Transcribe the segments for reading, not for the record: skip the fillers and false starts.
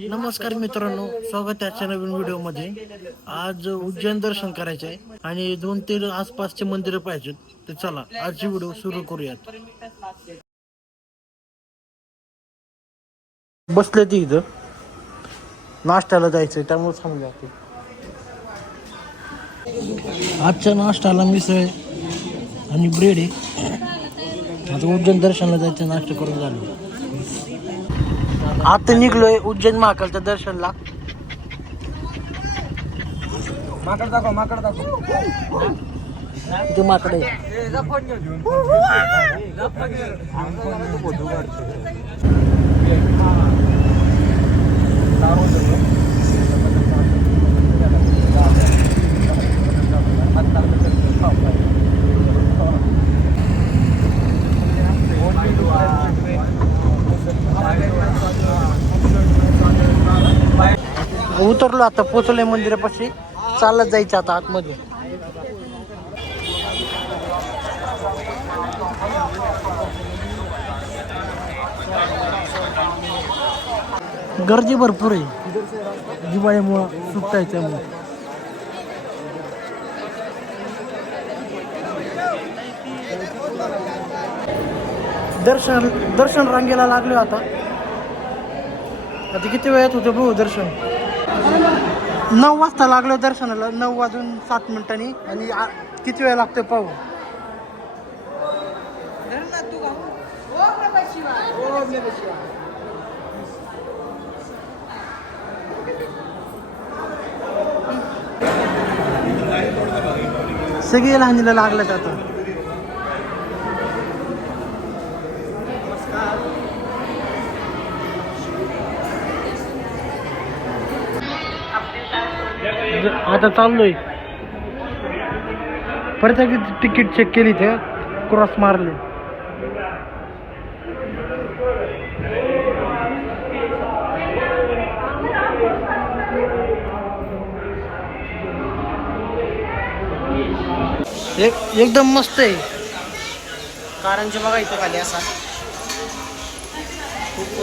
नमस्कार मित्रांनो, स्वागत आहे आजच्या नवीन व्हिडिओमध्ये. आज उज्जैन दर्शन करायचे आहे आणि 2-3 आसपासचे मंदिरं पाहिजेत. तर चला आजची व्हिडिओ सुरू करूयात. बसले ती इथं नाश्त्याला जायचंय त्यामुळे थांबले आपण. आजच्या नाश्त्याला मिसळ आणि ब्रेड आहे. आता उज्जैन दर्शनाला जायचं, नाश्ता करून झालो. आता निघलोय उज्जैन महाकालच्या दर्शनला. माकड दाखव इथे माकडे उतरलो, आता पोचलोय मंदिरापाशी. चालत जायचं आता आतमध्ये. गर्दी भरपूर आहे दिवाळीमुळं, सुट्टायचं त्यामुळे. दर्शन रांगेला लागलो आता किती वेळात होते बघू दर्शन. 9 वाजता लागलो दर्शनाला, 9:07 आणि किती वेळ लागतोय पाहू. सगळे लहानीला लागल्यात आता. आता चाललोय परत तिकीट चेक केली, ते क्रॉस मारले. एकदम मस्त आहे. कारंजी बघा इथं खाली असा खूप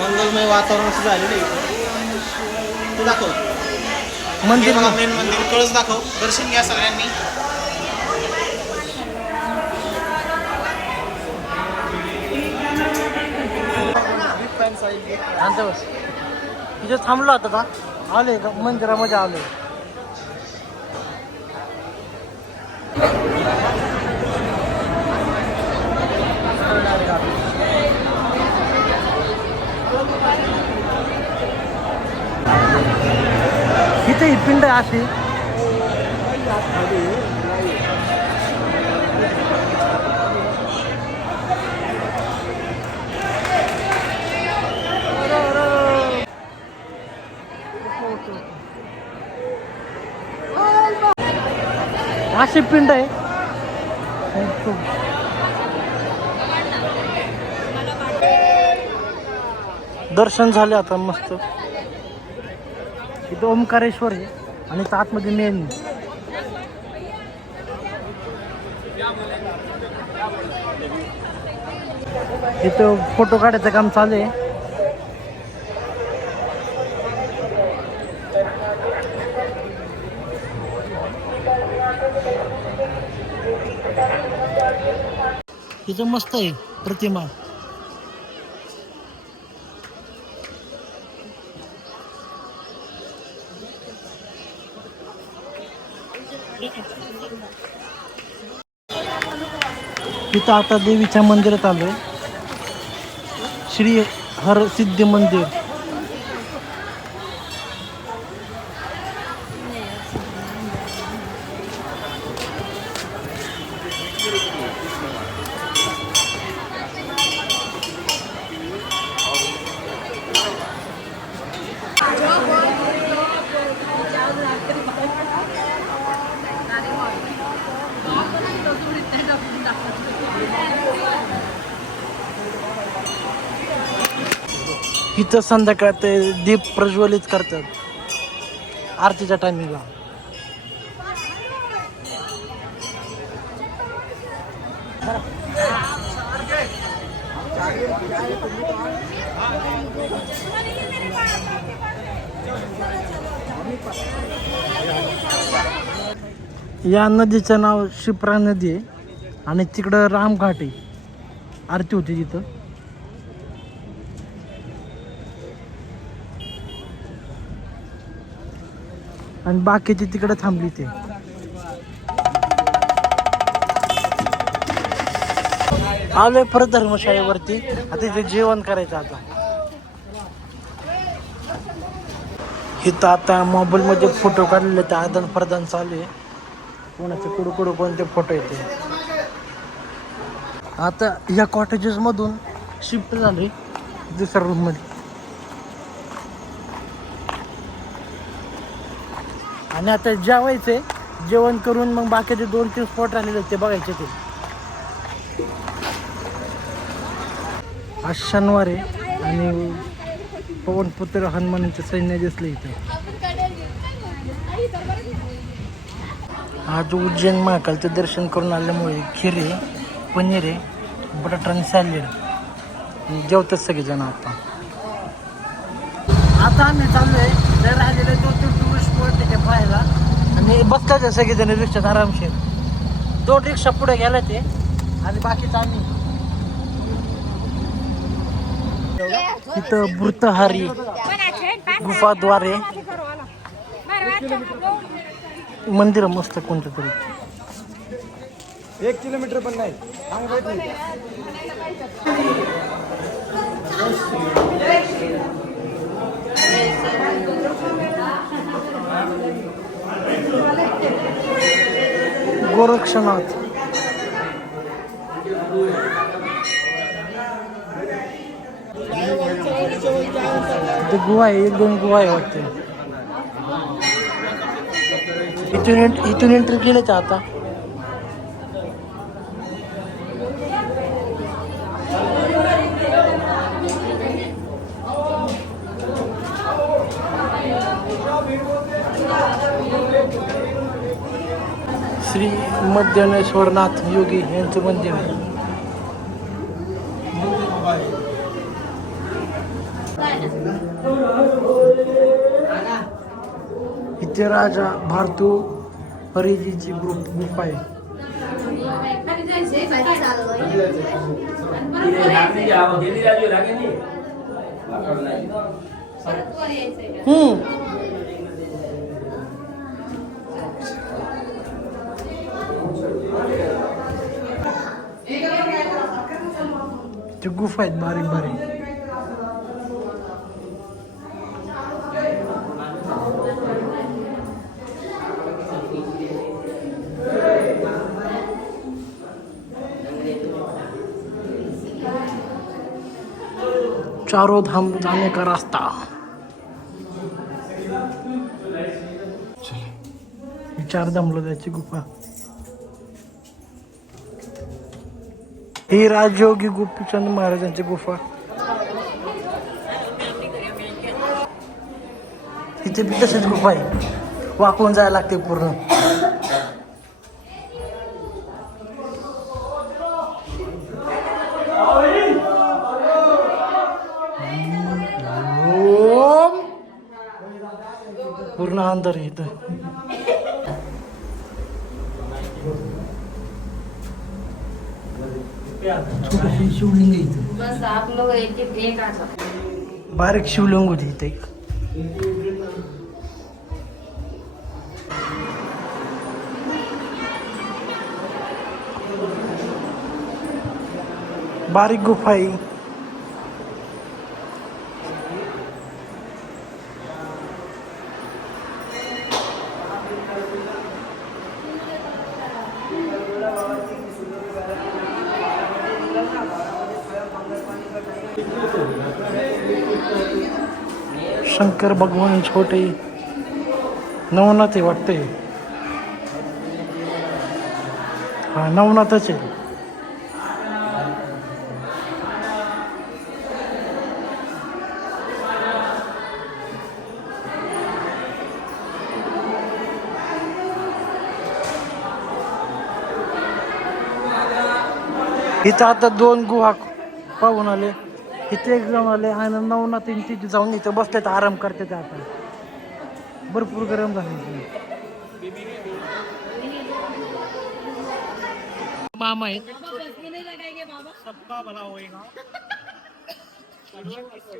मंगलमय वातावरण असं झालेलं आहे. तू दाखव मंदिर, मेन मंदिर कळस दाखव. दर्शन घ्या सगळ्यांनी. तिथे थांबलो आता आलोय का मंदिरामध्ये आलोय. इथे ही पिंड आहे अशी. अशी पिंड आहे. दर्शन झाले आता मस्त. इथं ओंकारेश्वर आहे आणि आतमध्ये मेन इथं फोटो काढायचं काम चालू आहे. इथं मस्त आहे प्रतिमा. तिथं आता देवीच्या मंदिरात आलोय, श्री हरसिद्धी मंदिर. इथं संध्याकाळ ते दीप प्रज्वलित करतात आरतीच्या टायमिंगला. या नदीचं नाव शिप्रा नदी आहे आणि तिकडं रामघाट आहे. आरती होती तिथं. आणि बाकीची तिकडं थांबली ते. आलोय परत धर्मशाळेवरती. आता इथे जेवण करायचं. आता इथं आता मोबाईलमध्ये फोटो काढलेले ते आदान प्रदान चालू आहे. कोणाचे कुडू कोणते फोटो येते. आता ह्या कॉटेजेस मधून शिफ्ट झाले दुसऱ्या रूम मध्ये. आणि आता जेवायचंय. जेवण करून मग बाकीचे 2-3 स्पॉट राहिलेले ते बघायचे. ते आज शनिवार आहे आणि पवनपुत्र हनुमानांचे सैन्य दिसले इथे. आज उज्जैन महाकालचं दर्शन करून आल्यामुळे खीर आहे, पनीर आहे, बटाटा आणि सॅलेड जेवतात सगळेजण. आता आम्ही चाललोय तर राहिलेले 2-3 टुरिस्ट स्पॉट तिथे पाहायला. आणि बसतात सगळेजण रिक्षात आरामशीर. 2 रिक्षा पुढे गेल्या ते आणि बाकीचं आम्ही इथं भृतहारी गुफाद्वारे मंदिर मस्त कोणतं तरी. 1 किलोमीटर पण नाही. गोरक्षनाथ ते गुहा आहे. 1-2 गुहा आहे वाटते. इथून एंट्री केलं आता. श्री मध्यनेश्वरनाथ योगी यांचं मंदिर आहे. इथे राजा भारतू हरिजीची गुफा आहे. ते गुफा आहेत बारीक बारीक. चारों धाम जाने का रास्ता. चारधामला जायची गुफा. ही राजयोगी गोपीचंद महाराजांची गुफा. इथे बी तशीच गुफा आहे. वाकून जायला लागते पूर्ण. पूर्ण अंधार आहे इथं. छोटीशी शिवलिंग आहे इथं. बस आप लोग एक आ सकते. बारीक शिवलिंग होती इथे एक. बारीक गुफा आहे. शंकर भगवान छोटे नवनाथ आहे वाटते. हा नवनाथच आहे. इथं आता 2 गुहा पाहून आले. इथे एक जाऊन आले आणि नवनाथ तिथे जाऊन इथे बसले तर आराम करते. आता भरपूर गरम झाले. मामा आहेत.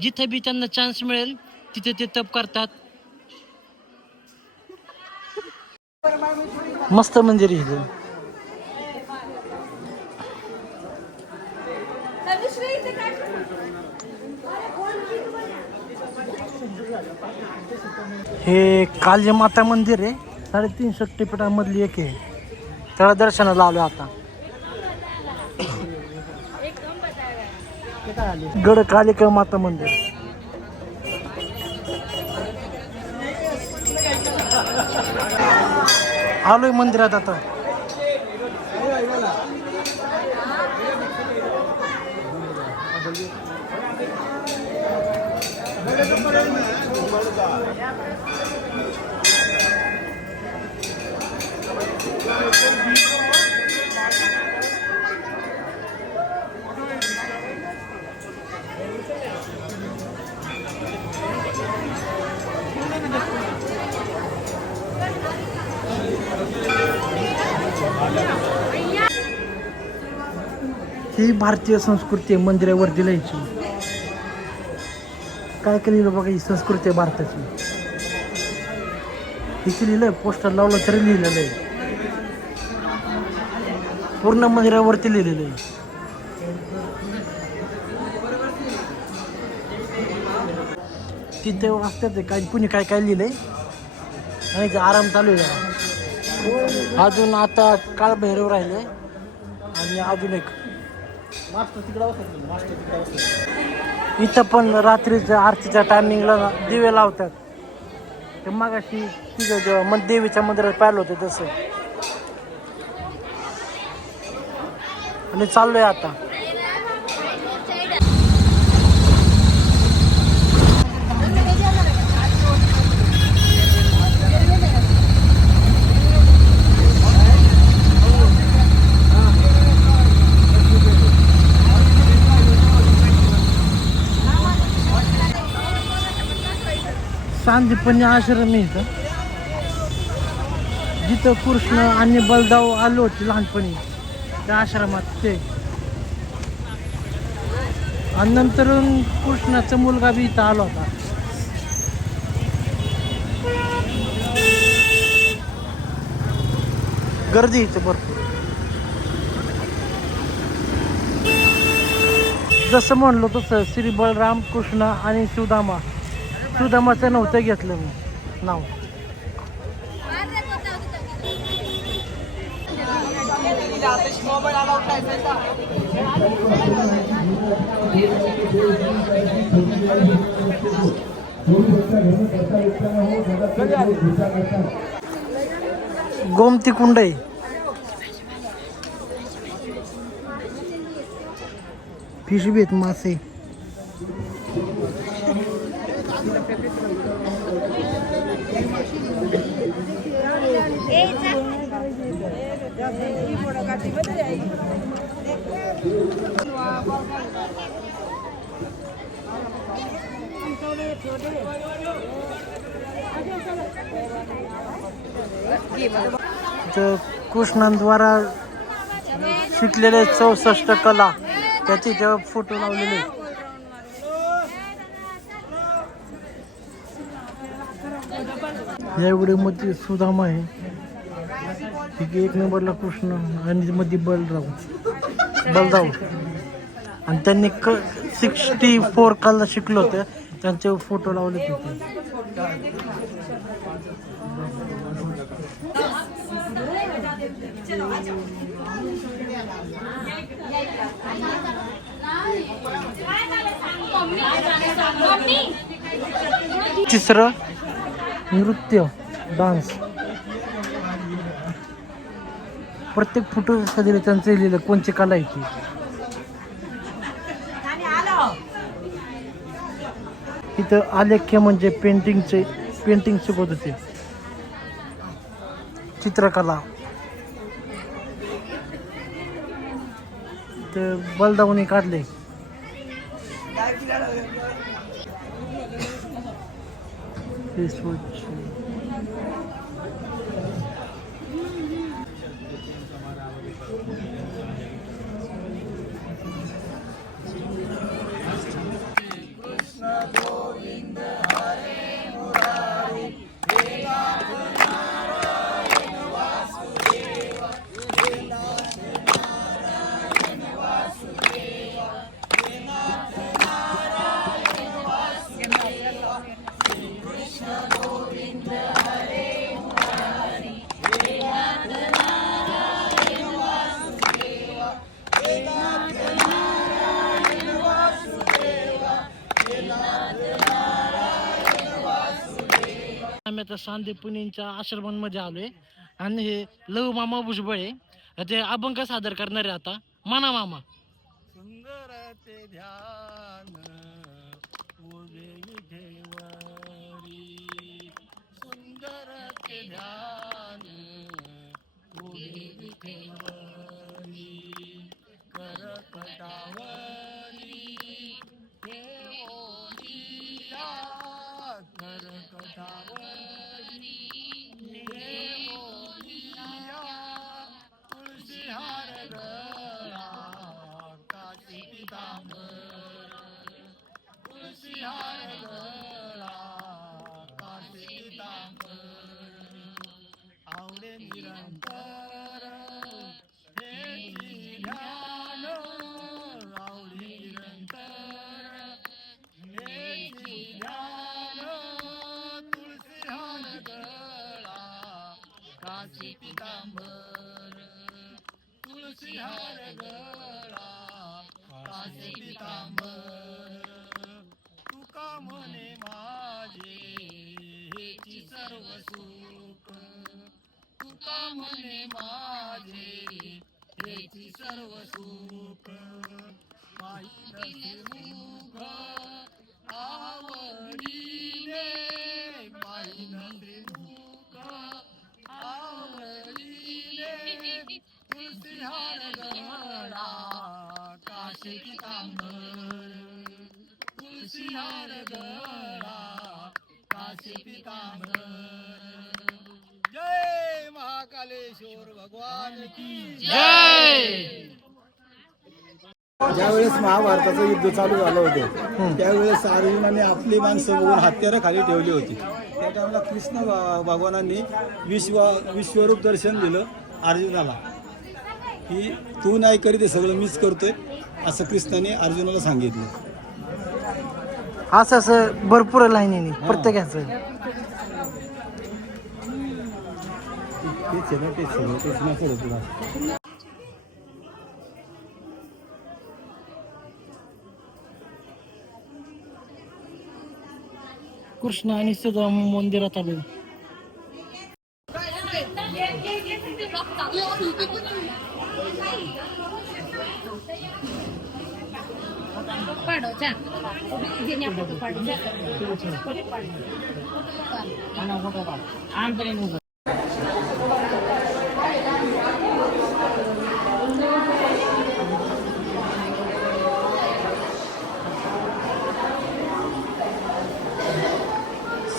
जिथे बी त्यांना चान्स मिळेल तिथे ते तप करतात. मस्त मंदिर आहे इथं. हे काली माता मंदिर आहे. 3.5 शक्तिपीठांमधली एक आहे. त्याला दर्शनाला आलो आता. गड कालिका माता मंदिर. आलोय मंदिरात आता. ही भारतीय संस्कृती आहे. मंदिरावरती लिहायची काय लिहिलं बघा. ही संस्कृती आहे भारताची. इथे लिहिलंय. पोस्टर लावलं तरी लिहिलेलं आहे. पूर्ण मंदिरावरती लिहिलेलं आहे. तिथे वाचतात काय कुणी काय काय लिहिलंय. आणि इथे आराम चालू आहे. अजून आता काळभैरव राहिले आणि अजून एक इथं पण रात्रीच्या आरतीच्या टायमिंगला दिवे लावतात. ते मागाशी तिथं जेव्हा देवीच्या मंदिरात पाहिलं होतं तसं. आणि चाललोय आता. सांदीपनी आश्रम आहे इथं. जिथं कृष्ण आणि बलदाव आलो होते लहानपणी त्या आश्रमात ते. आणि नंतर कृष्णाचा मुलगा बी इथं आला होता. गर्दी इथं भरपूर. जसं म्हणलो तसं श्री बलराम कृष्ण आणि सुदामाचं नव्हतं घेतलं मी नाव. गोमती कुंड आहे. फिश बी आहेत. मासे. कृष्णांद्वारा शिकलेले 64 कला त्याचे जेव्हा फोटो लावलेले. या व्हिडिओमध्ये सुदामा आहे. एक नंबरला कृष्ण आणि मध्ये बलदाव. आणि त्यांनी 64 कला शिकलो होतं. त्यांचे फोटो लावले होते. तिसरं नृत्य डान्स. प्रत्येक फोटो दिले त्यांचं लिहिलं कोणची कला आहे ती. इथं आलेख्य म्हणजे पेंटिंग शिकवत होते. चित्रकला. तर बलदावने काढले. आम्ही आता सांदीपुनींच्या आश्रमांमध्ये आलोय आणि हे लहू मामा भुजबळे ते अभंग सादर करणार आहे आता. माना मामा. सुंदर ते ध्यान उभे विठेवरी, सुंदर ते ध्यान उभे विठेवरी, करकटावरी देवोलिया, करकटावरी देवोलिया, तुळशी हार गळा काशी पितांबर, तुळशी हार गळा काशी पितांबर, आवडे निरंतर हेची ध्यान, आवडे निरंतर हेची ध्यान, तुळशी हार गळा काशी पितांबर, तुळशी हार गळा काशी पितांबर, तुका म्हणे माझे हेची सर्व सुख, तुका म्हणे माझे हेची सर्व सुख, पाहिलं श्रीमुख आवडीने, पाहिलं श्रीमुख आवडीने, तुळशी हार गळा काशी पितांबर, तुळशी हार गळा काशी पितांबर. जय महाकालेश्वर भगवान की जय. ज्यावेळेस महाभारताचं युद्ध चालू झालं होतं त्यावेळेस अर्जुनाने आपली माणसं बघून हत्यारं खाली ठेवली होती. त्या टाइमला कृष्ण भगवानांनी विश्वरूप दर्शन दिलं अर्जुनाला, की तू नाही करीत हे सगळं मीच करतोय, असं कृष्णाने अर्जुनाला सांगितलं. असं भरपूर लाईनीने प्रत्येकाचं. तेच नसेल तुला. कृष्ण आणि सुधा मंदिरात आलो.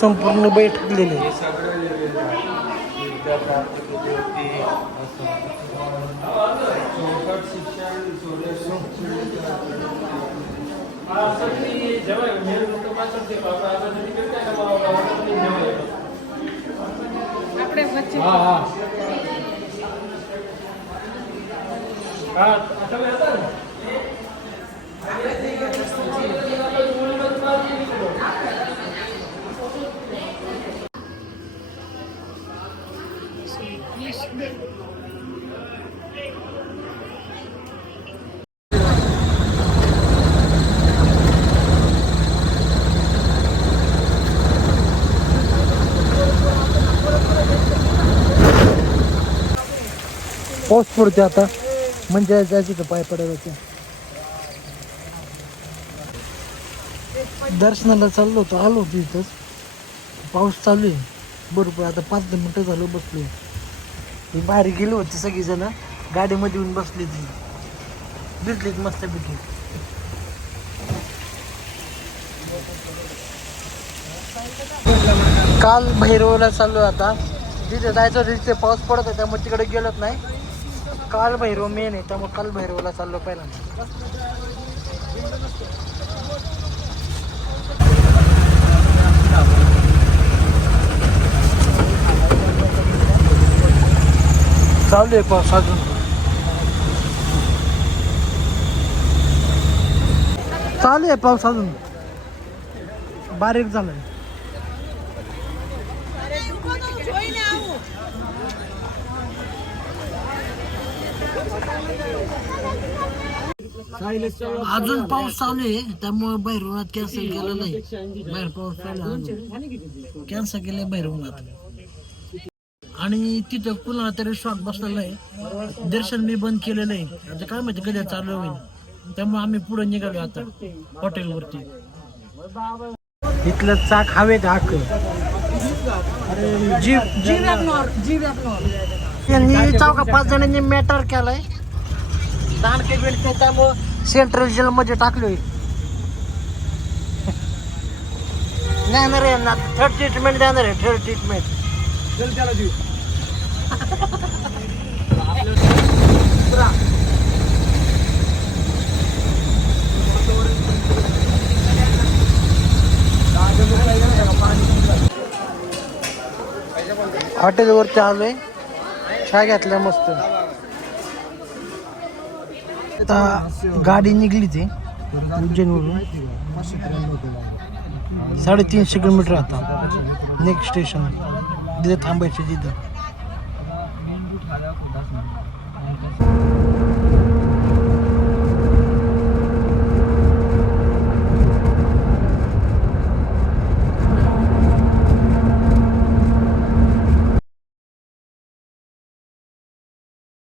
संपूर्ण बैठकलेले. पाऊस पडते आता, म्हणजे जायची तर पाय पडायला. दर्शनाला चाललो होतो, आलो होतो इथंच. पाऊस चालू आहे बरोबर. आता 5 मिनिटं झालं बसलो. ही बाहेर गेली होती सगळीजण, गाडीमध्ये येऊन बसली ती, भेटलीत मस्तपैकी. काल भैरवला चाललो. आता जिथे जायचं होतं तिथे पाऊस पडत होता, त्यामुळे तिकडे गेलोच नाही. काल भैरव मेन आहे, त्यामुळे काल भैरवला चाललो पहिल्यांदा. चालू आहे पाऊस अजून, चालू आहे पाऊस अजून, बारीक झालाय. अजून पाऊस चालू आहे त्यामुळे भैरवनाथ कॅन्सल केलेलं आहे. बाहेर पाऊस चालू आहे अजून. कॅन्सल केलंय भैरवनाथ. आणि तिथं कुणाला तरी शॉक बसलेला आहे. दर्शन मी बंद केलेलं आहे. आता काय माहिती कधी चालू होईल. त्यामुळे आम्ही पुढे निघालो आता हॉटेलवरती. इथलं चाक हवेत हाक यांनी चौका 5 जणांनी मॅटर केलाय. दांडके बिडके त्यामुळं सेंट्रल जेल मध्ये टाकलोय. देणार आहे यांना थर्ड ट्रीटमेंट देणार आहे. थर्ड ट्रीटमेंट हॉटेलवरती आलोय. चहा घेतला मस्त. आता गाडी निघली ती उज्जैनवरून. 350 किलोमीटर आता नेक्स्ट स्टेशन तिथे थांबायचे तिथं.